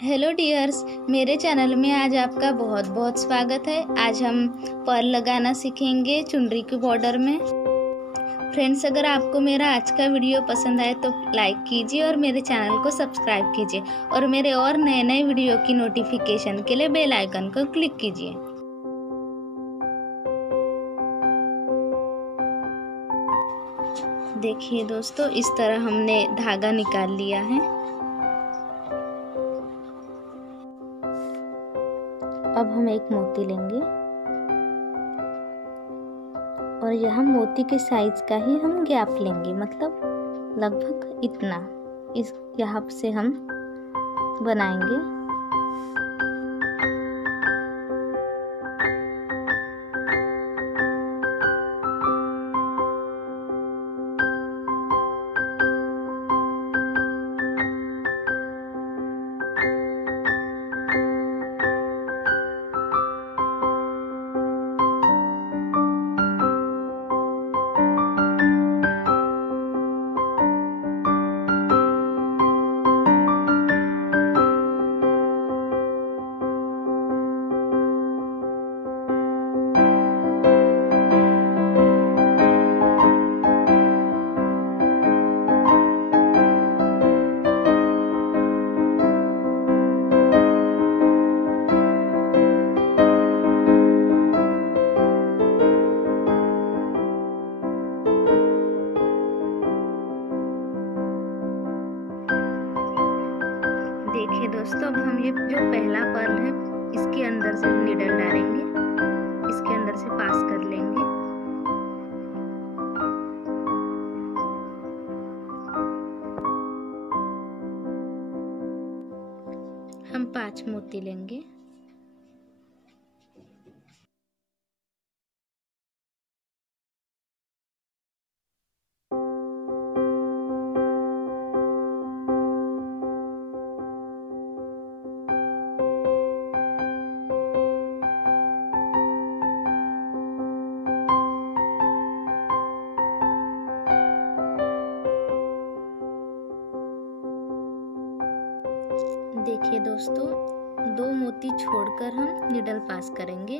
Hello dears, मेरे channel में आज आपका बहुत बहुत स्वागत है। आज हम पर्ल लगाना सीखेंगे चुनरी के बॉर्डर में। फ्रेंड्स, अगर आपको मेरा आज का वीडियो पसंद आए तो लाइक कीजिए और मेरे चैनल को सब्सक्राइब कीजिए और मेरे और नए नए वीडियो की नोटिफिकेशन के लिए बेल आइकन को क्लिक कीजिए। देखिए दोस्तों, इस तरह हमने धागा निकाल लिया है। अब हम एक मोती लेंगे और यहाँ मोती के साइज का ही हम गैप लेंगे, मतलब लगभग इतना। इस यहाँ से हम बनाएंगे। देखिए दोस्तों, अब हम ये जो पहला पर्ल है इसके अंदर से नीडल डालेंगे, इसके अंदर से पास कर लेंगे। हम 5 मोती लेंगे। देखिए दोस्तों, 2 मोती छोड़कर हम निडल पास करेंगे।